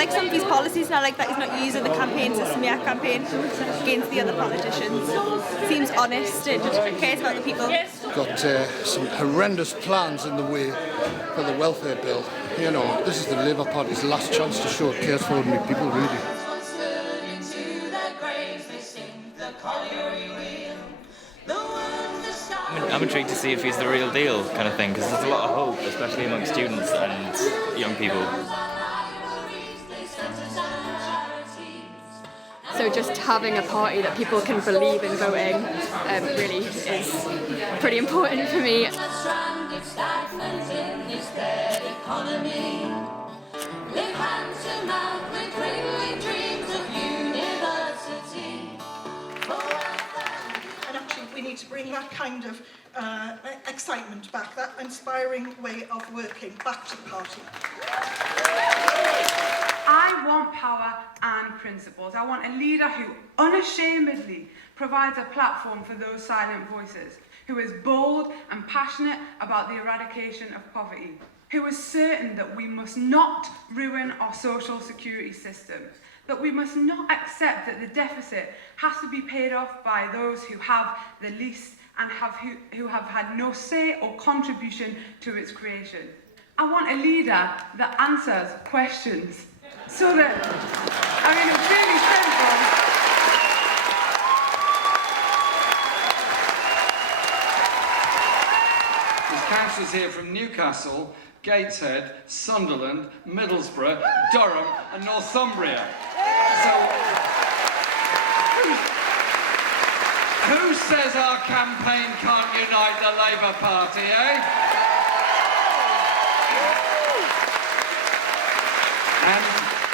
like some of his policies, and I like that he's not using the campaign to smear campaign against the other politicians. Seems honest and cares about the people. Got some horrendous plans in the way for the welfare bill. You know, this is the Labour Party's last chance to show it cares for the people, really. I'm intrigued to see if he's the real deal kind of thing, because there's a lot of hope, especially among students and young people. So just having a party that people can believe in voting really is pretty important for me. We need to bring that kind of excitement back, that inspiring way of working back to the party. I want power and principles. I want a leader who unashamedly provides a platform for those silent voices, who is bold and passionate about the eradication of poverty, who is certain that we must not ruin our social security system, that we must not accept that the deficit has to be paid off by those who have the least and who have had no say or contribution to its creation. I want a leader that answers questions. So that, I mean, it's really simple. There's councillors here from Newcastle, Gateshead, Sunderland, Middlesbrough, Durham and Northumbria. So, who says our campaign can't unite the Labour Party, eh? And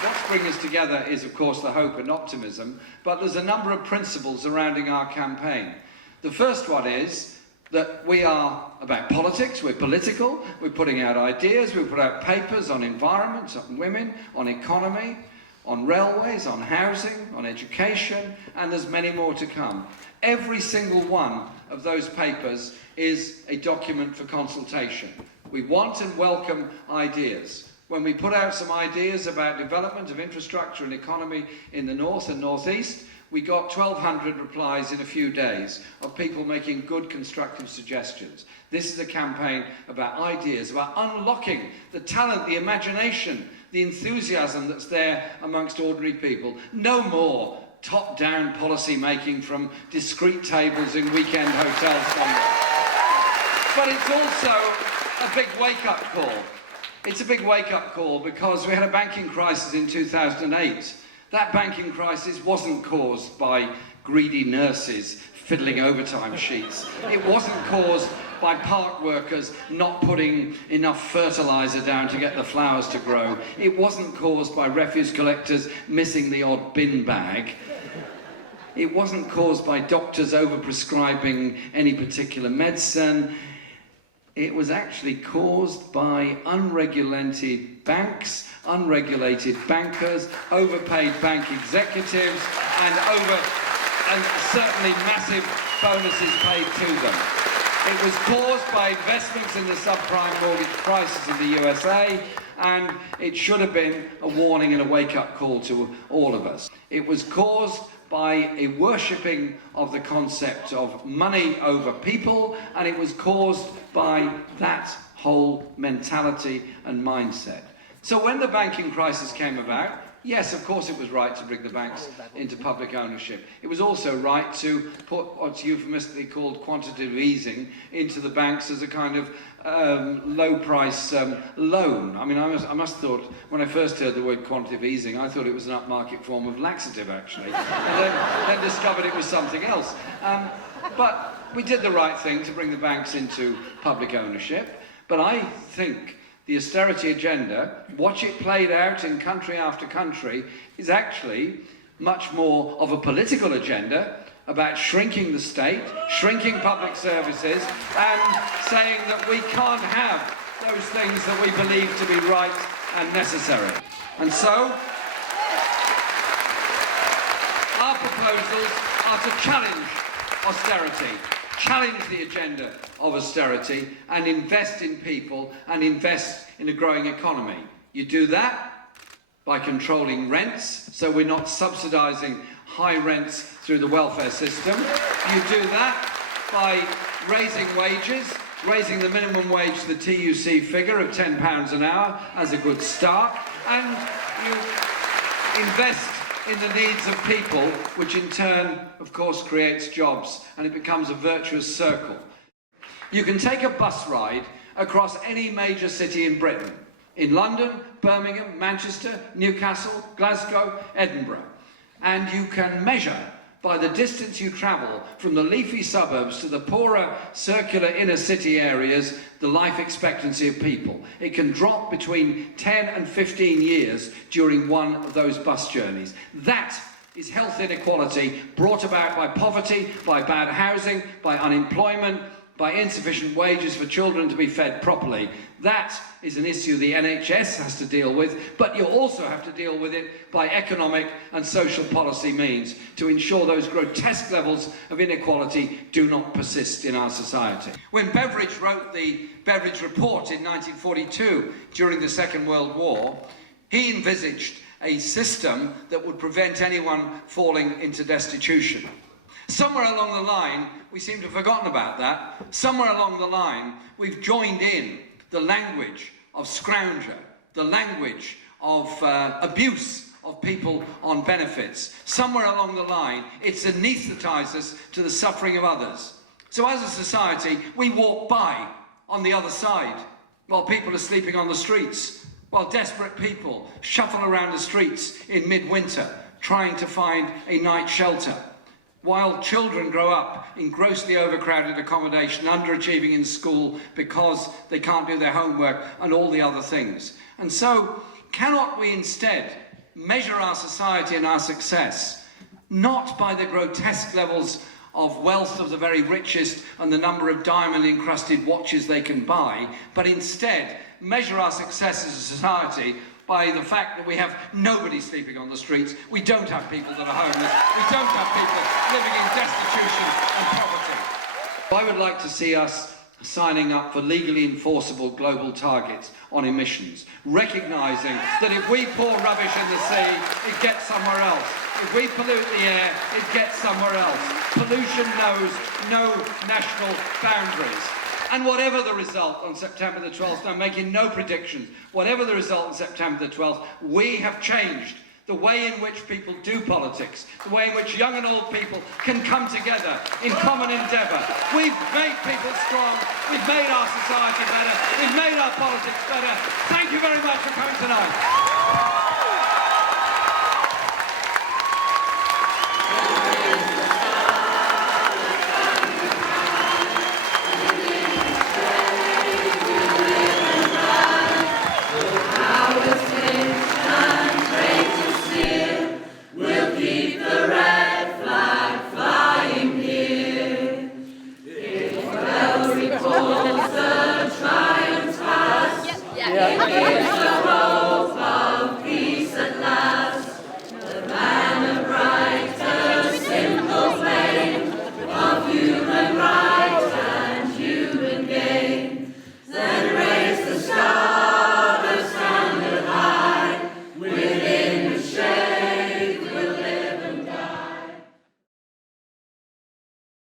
what's bringing us together is, of course, the hope and optimism, but there's a number of principles surrounding our campaign. The first one is that we are about politics, we're political, we're putting out ideas, we put out papers on environment, on women, on economy, on railways, on housing, on education, and there's many more to come. Every single one of those papers is a document for consultation. We want and welcome ideas. When we put out some ideas about development of infrastructure and economy in the north and northeast, we got 1,200 replies in a few days of people making good constructive suggestions. This is a campaign about ideas, about unlocking the talent, the imagination, the enthusiasm that's there amongst ordinary people. No more top-down policy making from discreet tables in weekend hotels somewhere. But it's also a big wake-up call. It's a big wake-up call because we had a banking crisis in 2008. That banking crisis wasn't caused by greedy nurses fiddling overtime sheets. It wasn't caused by park workers not putting enough fertiliser down to get the flowers to grow. It wasn't caused by refuse collectors missing the odd bin bag. It wasn't caused by doctors overprescribing any particular medicine. It was actually caused by unregulated banks, unregulated bankers, overpaid bank executives, and certainly massive bonuses paid to them. It was caused by investments in the subprime mortgage crisis in the USA, and it should have been a warning and a wake-up call to all of us. It was caused by a worshipping of the concept of money over people, and it was caused by that whole mentality and mindset. So when the banking crisis came about, yes, of course it was right to bring the banks into public ownership. It was also right to put what's euphemistically called quantitative easing into the banks as a kind of low-price loan. I mean, I must have thought, when I first heard the word quantitative easing, I thought it was an upmarket form of laxative, actually, and then discovered it was something else. But we did the right thing to bring the banks into public ownership, but I think the austerity agenda, watch it played out in country after country, is actually much more of a political agenda about shrinking the state, shrinking public services, and saying that we can't have those things that we believe to be right and necessary. And so, our proposals are to challenge austerity, challenge the agenda of austerity, and invest in people and invest in a growing economy. You do that, by controlling rents, so we're not subsidising high rents through the welfare system. You do that by raising wages, raising the minimum wage to the TUC figure of £10 an hour as a good start, and you invest in the needs of people, which in turn, of course, creates jobs, and it becomes a virtuous circle. You can take a bus ride across any major city in Britain, in London, Birmingham, Manchester, Newcastle, Glasgow, Edinburgh, and you can measure by the distance you travel from the leafy suburbs to the poorer circular inner city areas, the life expectancy of people. It can drop between 10 and 15 years during one of those bus journeys. That is health inequality brought about by poverty, by bad housing, by unemployment, by insufficient wages for children to be fed properly. That is an issue the NHS has to deal with, but you also have to deal with it by economic and social policy means to ensure those grotesque levels of inequality do not persist in our society. When Beveridge wrote the Beveridge Report in 1942 during the Second World War, he envisaged a system that would prevent anyone falling into destitution. Somewhere along the line, we seem to have forgotten about that. Somewhere along the line, we've joined in the language of scrounger, the language of abuse of people on benefits. Somewhere along the line, it's anaesthetised us to the suffering of others. So as a society, we walk by on the other side while people are sleeping on the streets, while desperate people shuffle around the streets in midwinter trying to find a night shelter, while children grow up in grossly overcrowded accommodation, underachieving in school because they can't do their homework and all the other things. And so, cannot we instead measure our society and our success not by the grotesque levels of wealth of the very richest and the number of diamond-encrusted watches they can buy, but instead measure our success as a society by the fact that we have nobody sleeping on the streets, we don't have people that are homeless, we don't have people living in destitution and poverty. I would like to see us signing up for legally enforceable global targets on emissions, recognising that if we pour rubbish in the sea, it gets somewhere else. If we pollute the air, it gets somewhere else. Pollution knows no national boundaries. And whatever the result on September the 12th, and I'm making no predictions, whatever the result on September the 12th, we have changed the way in which people do politics, the way in which young and old people can come together in common endeavour. We've made people strong, we've made our society better, we've made our politics better. Thank you very much for coming tonight.